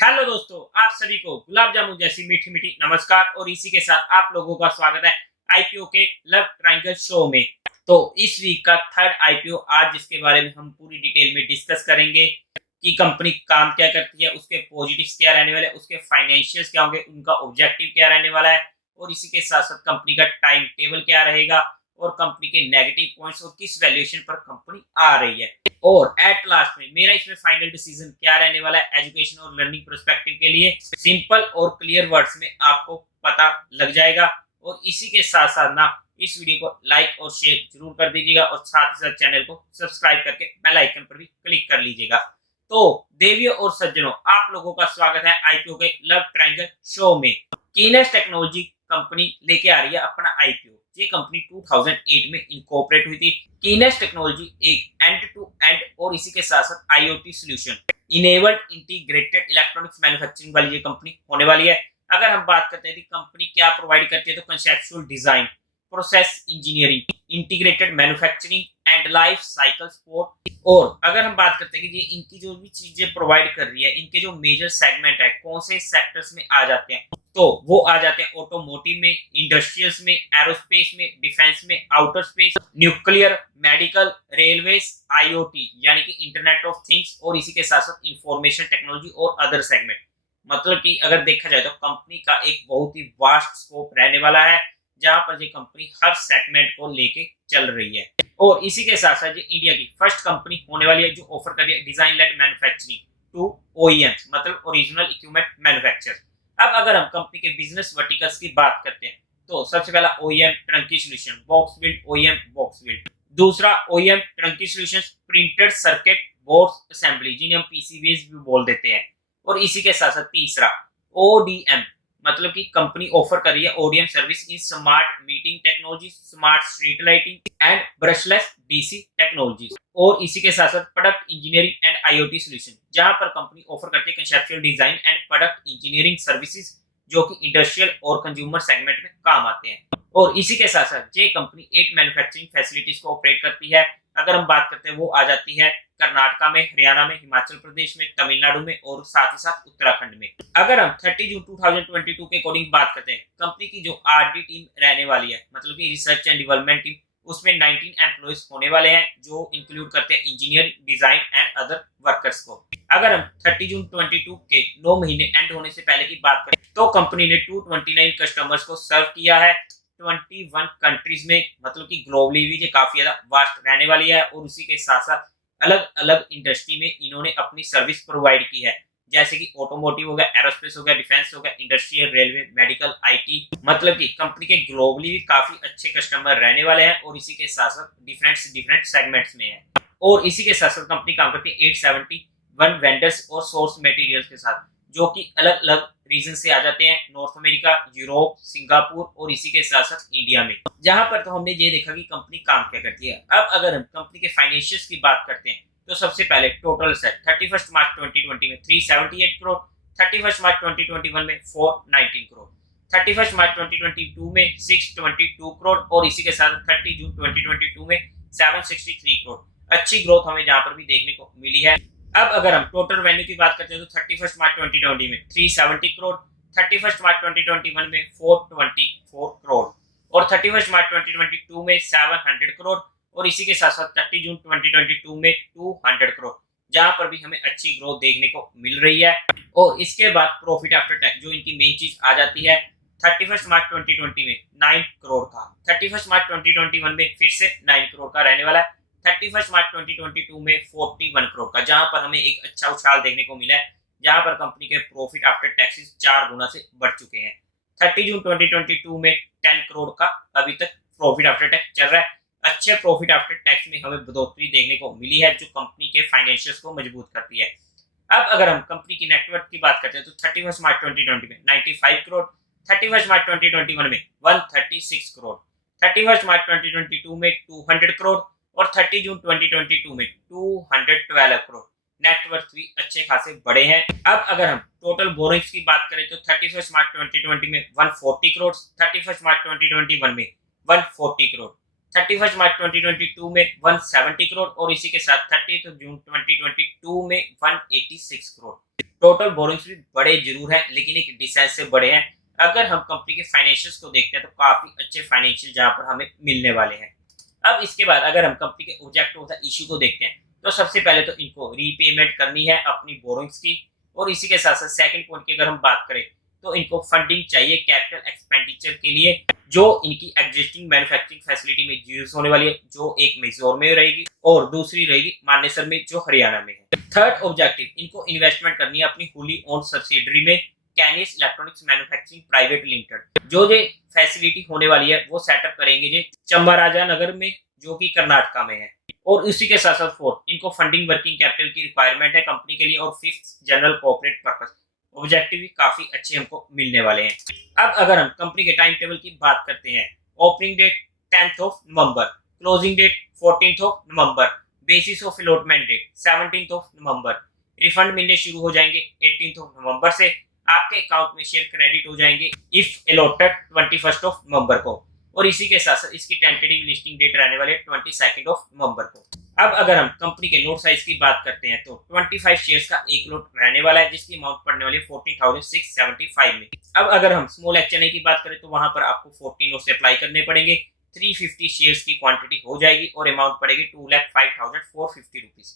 Hello दोस्तों, आप सभी को गुलाब जामुन जैसी मीठी मीठी नमस्कार। और इसी के साथ आप लोगों का स्वागत है आईपीओ के लव ट्रायंगल शो में। तो इस वीक का थर्ड आईपीओ आज, जिसके बारे में हम पूरी डिटेल में डिस्कस करेंगे कि कंपनी काम क्या करती है, उसके पॉजिटिव्स क्या रहने वाले हैं, उसके फाइनेंशियल्स क्या होंगे, उनका ऑब्जेक्टिव क्या रहने वाला है, और इसी के साथ साथ कंपनी का टाइम टेबल क्या रहेगा, और कंपनी के नेगेटिव पॉइंट्स और किस वैल्यूएशन पर कंपनी आ रही है। और एट लास्ट में मेरा इसमें फाइनल डिसीजन क्या रहने वाला है एजुकेशन और लर्निंग पर्सपेक्टिव के लिए, सिंपल और क्लियर वर्ड्स में आपको पता लग जाएगा। और इसी के साथ साथ ना इस वीडियो को लाइक और शेयर जरूर कर दीजिएगा, और साथ ही साथ चैनल को सब्सक्राइब करके बेल आइकन पर भी क्लिक कर लीजिएगा। तो देवियों और सज्जनों, आप लोगों का स्वागत है आईपीओ के लव ट्रायंगल शो में। कीनेस टेक्नोलॉजी कंपनी लेके आ रही है अपना आईपीओ। ये कंपनी 2008 में इनकॉर्पोरेट हुई थी। कीनेस टेक्नोलॉजी एक एंड टू एंड और इसी के साथ साथ IoT solution enabled integrated electronics manufacturing वाली ये कंपनी होने वाली है। अगर हम बात करते हैं कि कंपनी क्या प्रोवाइड करती है, तो conceptual design, process engineering, integrated manufacturing and life cycle support. और अगर हम बात करते हैं कि ये इनकी जो भी चीजें प्रोवाइड कर रही है, इनके जो मेजर सेगमेंट है कौन से सेक्टर्स में आ जाते हैं, तो वो आ जाते हैं ऑटोमोटिव में, इंडस्ट्रियल्स में, एरोस्पेस में, डिफेंस में, outer space, nuclear, medical, railways, IoT यानी कि इंटरनेट ऑफ थिंग्स, और इसी के साथ साथ इंफॉर्मेशन टेक्नोलॉजी और अदर सेगमेंट। मतलब कि अगर देखा जाए तो कंपनी का एक बहुत ही वास्ट स्कोप रहने वाला है, जहां पर ये कंपनी हर सेगमेंट को लेके चल रही है। और इसी के साथ साथ ये इंडिया की फर्स्ट कंपनी होने वाली है जो ऑफर कर रही है design led manufacturing to OEM, मतलब ओरिजिनल इक्विपमेंट मैन्युफैक्चर। अब अगर हम कंपनी के बिजनेस वर्टिकल्स की बात करते हैं, तो सबसे पहला OEM turnkey solution, box build OEM box build. दूसरा OEM turnkey solutions printed circuit board assembly, जिन्हें हम पीसीबीज भी बोल देते हैं। और इसी के साथ साथ तीसरा ओडीएम, मतलब कि कंपनी ऑफर कर रही है ODM service in smart meeting technology, smart street lighting and brushless DC technology. और इसी के साथ साथ product engineering and IoT solution, जहां पर कंपनी ऑफर करती है conceptual design and product engineering services, जो कि इंडस्ट्रियल और कंज्यूमर सेगमेंट में काम आते हैं। और इसी के साथ साथ ये कंपनी 8 मैन्युफैक्चरिंग फैसिलिटीज को ऑपरेट करती है। अगर हम बात करते हैं वो आ जाती है कर्नाटका में, हरियाणा में, हिमाचल प्रदेश में, तमिलनाडु में और साथ ही साथ उत्तराखंड में। अगर हम 30 जून 2022 के अकॉर्डिंग बात करते हैं, कंपनी की जो आरडी टीम रहने वाली है, मतलब कि रिसर्च एंड डेवलपमेंट टीम, उसमें 19 एम्प्लॉइज होने वाले हैं, जो इंक्लूड करते हैं engineer, design and other workers को। अगर हम 30 जून 22 के 9 महीने एंड होने से पहले की बात करें, तो कंपनी ने 229 कस्टमर्स को सर्व किया है 21 कंट्रीज में, मतलब कि ग्लोबली भी ये काफी ज्यादा वास्ट रहने वाली है। और उसी के साथ साथ अलग अलग इंडस्ट्री में इन्होंने अपनी सर्विस प्रोवाइड की है, जैसे कि ऑटोमोटिव हो गया, एरोस्पेस हो गया, डिफेंस हो गया, इंडस्ट्रियल, रेलवे, मेडिकल, आईटी। मतलब कि कंपनी के ग्लोबली भी काफी अच्छे कस्टमर रहने वाले हैं, और इसी के साथ साथ डिफरेंट सेगमेंट्स में है। और इसी के साथ साथ कंपनी काम करती है 871 वेंडर्स और सोर्स मटेरियल्स के साथ, जो कि अलग अलग रीजन से आ जाते हैं, नॉर्थ अमेरिका, यूरोप, सिंगापुर और इसी के साथ साथ इंडिया में। जहां पर तो हमने ये देखा कि कंपनी काम क्या करती है। अब अगर हम कंपनी के फाइनेंशियल्स की बात करते हैं, तो सबसे पहले टोटल सेट 31 मार्च 2020 में 378 करोड़, 31 मार्च 2021 में 419 करोड़, 31 मार्च 2022 में 622 करोड़, और इसी के साथ 30 जून 2022 में 763 करोड़। अच्छी ग्रोथ हमें जहां पर भी देखने को मिली है। अब अगर हम टोटल रेवेन्यू की बात करते हैं, तो 31 मार्च 2020 में 370 करोड़, 31 मार्च 2021 में 424 करोड़, और 31 मार्च 2022 में 700 करोड़, और इसी के साथ साथ 30 जून 2022 में 200 करोड़, जहां पर भी हमें अच्छी ग्रोथ देखने को मिल रही है। और इसके बाद प्रॉफिट आफ्टर टैक्स, जो इनकी मेन चीज आ जाती है, 31 मार्च 2020 में 9 करोड़ था, 31 मार्च 2021 में फिर से 9 करोड़ का रहने वाला है, 31 मार्च 2022 में 41 करोड़ का, जहां पर हमें एक अच्छा उछाल देखने को मिला है, जहां पर कंपनी के प्रॉफिट आफ्टर टैक्सेस 4 गुना से बढ़ चुके हैं। 30 जून 2022 में 10 करोड़ का अभी तक प्रॉफिट आफ्टर टैक्स चल रहा है। अच्छे प्रॉफिट आफ्टर टैक्स में हमें बढ़ोतरी देखने को मिली है, जो कंपनी के फाइनेंशियल्स को मजबूत करती है। अब अगर हम कंपनी की नेटवर्क की बात करते हैं, तो 31 मार्च 2020 में 95 करोड़, 31 मार्च 2021 में 136 करोड़, 31 मार्च 2022 में 200 करोड़, और 30 जून 2022 में 212 करोड़। नेटवर्थ भी अच्छे खासे बड़े हैं। अब अगर हम टोटल बोरिंग्स की बात करें, तो 31 मार्च 2020 में 140 करोड़, 31 मार्च 2021 में 140 करोड़, 31 मार्च 2022 में 170 करोड़, और इसी के साथ 30 जून 2022 में 186 करोड़। टोटल बोरोइंग्स भी बड़े जरूर हैं, लेकिन एक डिसेंस से बड़े हैं। अगर हम कंपनी के फाइनेंशियल्स को देखते हैं तो काफी अच्छे फाइनेंशियल जहां पर हमें मिलने वाले हैं। अब इसके बाद अगर हम कंपनी के ऑब्जेक्टिव ऑफ द इशू को देखते हैं तो सबसे पहले तो इनको रीपेमेंट करनी है अपनी बोरोइंग्स की, और इसी के साथ साथ सेकंड पॉइंट की अगर हम बात करें तो इनको फंडिंग चाहिए कैपिटल एक्सपेंडिचर के लिए, जो इनकी एग्जिस्टिंग मैन्युफैक्चरिंग फैसिलिटी में यूज होने वाली है, जो एक मिजोर में रहेगी और दूसरी रहेगी मानेसर में जो हरियाणा में है। थर्ड ऑब्जेक्टिव इनको इन्वेस्टमेंट करनी है अपनी फुली ओन्ड सब्सिडरी में कैनिस इलेक्ट्रॉनिक्स मैन्युफैक्चरिंग प्राइवेट लिमिटेड, जो फैसिलिटी होने वाली है वो सेटअप करेंगे जे चम्बाराजा नगर में, जो कि कर्नाटका में है। और उसी के साथ साथ फोर्थ इनको फंडिंग वर्किंग कैपिटल की रिक्वायरमेंट है कंपनी के लिए, और fifth general cooperate purpose. Objective भी काफी अच्छे हमको मिलने वाले हैं। अब अगर हम कंपनी के टाइम टेबल की बात करते हैं, opening date 10th of November, closing date 14th of November, basis of allotment date 17th of November, refund मिलने शुरू हो जाएंगे 18th ऑफ नवंबर से, आपके अकाउंट में शेयर क्रेडिट हो जाएंगे if allotted 21st of November को, और इसी के साथ साथ इसकी टेंटेटिव लिस्टिंग डेट रहने वाले 22nd ऑफ नवंबर को। अब अगर हम कंपनी के लॉट साइज की बात करते हैं तो 25 शेयर्स का एक लॉट रहने वाला है, जिसकी अमाउंट पड़ने वाली है 14,675 में। अब अगर हम स्मॉल एचएनआई की बात करें तो वहां पर आपको 14 लॉट्स अप्लाई करने पड़ेंगे, 350 शेयर्स की क्वांटिटी हो जाएगी और अमाउंट पड़ेगी 2,05,450 रुपीज।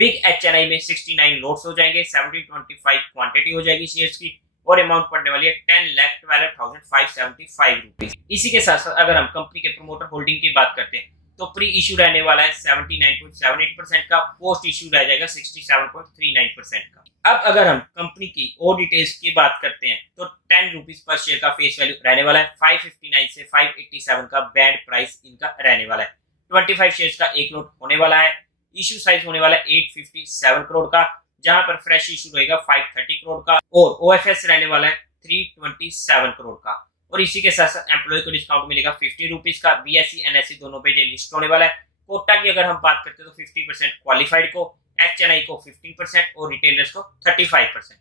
बिग एचएनआई में 69 लॉट्स हो जाएंगे, 1725 क्वांटिटी हो जाएगी शेयर्स की और अमाउंट पड़ने वाली है 10,12,575 रुपीज। इसी के साथ साथ अगर हम कंपनी के प्रमोटर होल्डिंग की बात करते हैं तो प्री इशू रहने वाला है 79.78% का, पोस्ट इशू रह जाएगा 67.39% का। अब अगर हम कंपनी की और डिटेल्स की बात करते हैं तो 10 रुपीज पर शेयर का फेस वैल्यू रहने वाला है, 559 से 587 का बैंड प्राइस इनका रहने वाला है, 25 शेयर्स का एक लॉट होने वाला है, इशू साइज होने वाला है 857 करोड़ का, जहां पर फ्रेश इशू रहेगा 530 करोड़ का, और ओएफएस रहने वाला है 327 करोड़ का। और इसी के साथ साथ एम्प्लॉय को डिस्काउंट मिलेगा 50 रुपीज का, बीएससी एनएससी दोनों पे लिस्ट होने वाला है। कोटा की अगर हम बात करते हैं तो 50% क्वालिफाइड को, एचएनआई को 15% और रिटेलर्स को 35%।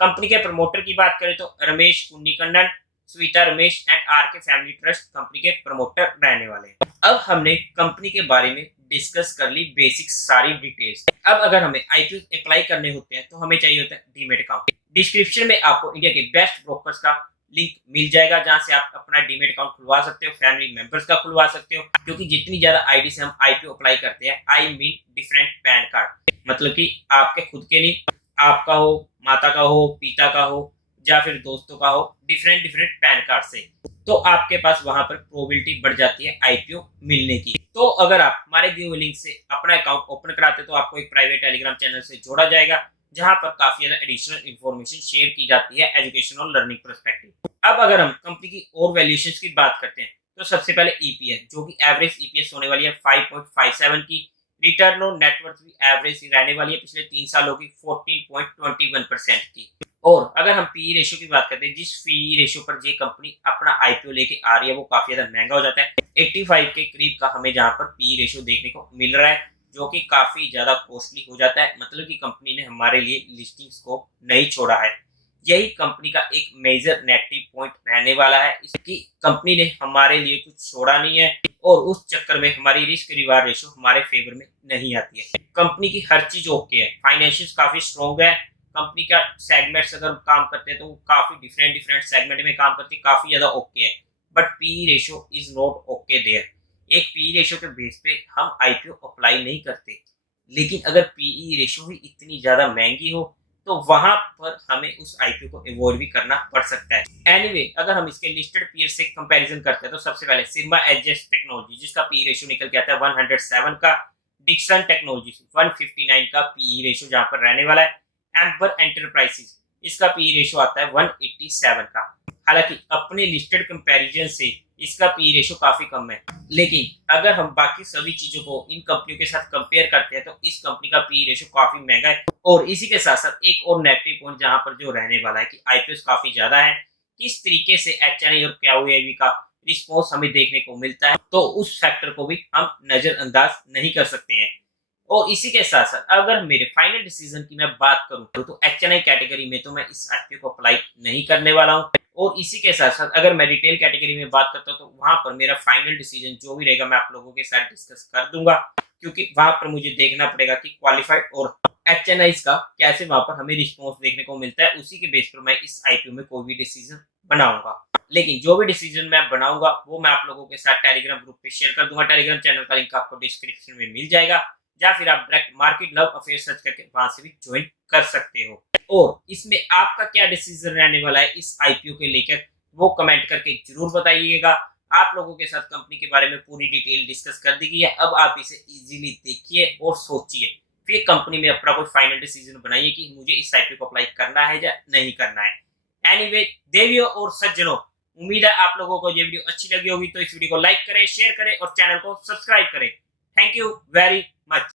कंपनी के प्रमोटर की बात करें तो रमेश कुन्नीकंडन, स्वीता रमेश एंड आर के फैमिली ट्रस्ट कंपनी के प्रमोटर रहने वाले हैं। अब हमने कंपनी के बारे में डिस्कस कर ली बेसिक सारी डिटेल्स। अब अगर हमें आईपीओ अप्लाई करने होते हैं तो हमें चाहिए होता है डीमेट अकाउंट। डिस्क्रिप्शन में आपको इंडिया के बेस्ट ब्रोकर्स का लिंक मिल जाएगा, जहां से आप अपना डीमेट अकाउंट खुलवा सकते हो, फैमिली मेंबर्स का खुलवा सकते हो, क्योंकि जितनी ज्यादा आईडी से हम आईपीओ अप्लाई करते हैं, I mean different pan card, मतलब कि आपके खुद के नहीं, आपका हो, माता का हो, पिता का हो या फिर दोस्तों का हो, डिफरेंट डिफरेंट पैन कार्ड से, तो आपके पास वहां पर प्रोबेबिलिटी बढ़ जाती है आईपीओ मिलने की। तो अगर आप हमारे दिए हुए लिंक से अपना अकाउंट ओपन कराते तो आपको एक प्राइवेट टेलीग्राम चैनल से जोड़ा जाएगा, जहां पर काफी ज्यादा एडिशनल इंफॉर्मेशन शेयर की जाती है एजुकेशन और लर्निंग पर्सपेक्टिव। अब अगर हम कंपनी की और वैल्यूएशंस की बात करते हैं तो सबसे पहले ईपीएस, जो कि एवरेज ईपीएस होने वाली है 5.57 की, रिटर्न ऑन नेटवर्थ भी एवरेज रहने वाली है पिछले 3 सालों की 14.21% की। और अगर हम पीई रेशियो की बात करते हैं, जिस पीई रेशियो पर ये कंपनी अपना आईपीओ लेके आ रही है वो काफी ज्यादा महंगा हो जाता है, 85 के करीब का हमें जहां पर पीई रेशियो देखने को मिल रहा है, जो कि काफी ज्यादा कॉस्टली हो जाता है। मतलब कि कंपनी ने हमारे लिए लिस्टिंग स्कोप नहीं छोड़ा है। यही कंपनी का एक मेजर नेगेटिव पॉइंट रहने वाला है, इसकी कंपनी ने हमारे लिए कुछ छोड़ा नहीं है और उस चक्कर में हमारी रिस्क रिवार्ड रेशियो हमारे फेवर में नहीं आती है। कंपनी की हर चीज ओके है, फाइनेंशियल काफी स्ट्रॉन्ग है, कंपनी का सेगमेंट्स अगर काम करते हैं तो वो काफी डिफरेंट डिफरेंट सेगमेंट में काम करती है, काफी ज्यादा ओके है, but P ratio is not okay there. एक पी रेशियो के बेस पे हम आईपीओ अप्लाई नहीं करते, लेकिन अगर पीई रेशियो ही इतनी ज्यादा महंगी हो तो वहां पर हमें उस आईपीओ को अवॉइड भी करना पड़ सकता है। एनीवे, अगर हम इसके लिस्टेड पीयर से कंपैरिजन करते हैं तो सबसे पहले सिग्मा एडजस्ट टेक्नोलॉजी, जिसका पी रेशियो निकल के आता है 107 का, डिक्सन टेक्नोलॉजी 159 का पीई रेशियो जहां पर रहने वाला है, एम्बर एंटरप्राइजेस इसका पी रेशियो आता है 187 का। हालांकि अपने लिस्टेड कंपैरिजन से इसका पी रेशियो काफी कम है, लेकिन अगर हम बाकी सभी चीजों को इन कंपनियों के साथ कंपेयर करते हैं तो इस कंपनी का पी रेशियो काफी महंगा है। और इसी के साथ साथ एक और नेगेटिव पॉइंट जहां पर जो रहने वाला है कि आईपीओ काफी ज्यादा है, किस तरीके से एचएनआई और क्यूएवी का रिस्पॉन्स हमें देखने को मिलता है, तो उस फैक्टर को भी हम नजरअंदाज नहीं कर सकते हैं। और इसी के साथ साथ अगर मेरे फाइनल डिसीजन की मैं बात करूं तो एचएनआई कैटेगरी में तो मैं इस आईपीओ को अप्लाई नहीं करने वाला हूं। और इसी के साथ साथ अगर मैं रिटेल कैटेगरी में बात करता हूं तो वहां पर मेरा फाइनल डिसीजन जो भी रहेगा मैं आप लोगों के साथ डिस्कस कर दूंगा, क्योंकि वहां पर मुझे देखना पड़ेगा कि क्वालिफाइड और HNIs का कैसे वहां पर हमें रिस्पॉन्स देखने को मिलता है, उसी के बेस पर मैं इस आईपीओ में कोई भी डिसीजन बनाऊंगा। लेकिन जो भी डिसीजन मैं बनाऊंगा वो मैं आप लोगों के साथ टेलीग्राम ग्रुप पे शेयर कर दूंगा। टेलीग्राम चैनल का लिंक आपको डिस्क्रिप्शन में मिल जाएगा, या फिर आप direct market love affair search करके वहां से भी ज्वाइन कर सकते हो। और इसमें आपका क्या डिसीजन रहने वाला है इस आईपीओ के लेकर, वो कमेंट करके जरूर बताइएगा। आप लोगों के साथ कंपनी के बारे में पूरी डिटेल डिस्कस कर दी गई है। अब आप इसे इजीली देखिए और सोचिए, फिर कंपनी में अपना कोई फाइनल डिसीजन बनाइए कि मुझे इस आईपीओ को अप्लाई करना है या नहीं करना है। एनीवे देवियों और सज्जनों, उम्मीद है आप लोगों को ये वीडियो अच्छी लगी होगी, तो इस वीडियो को लाइक करें, शेयर करें और चैनल को सब्सक्राइब करें। Thank you very much.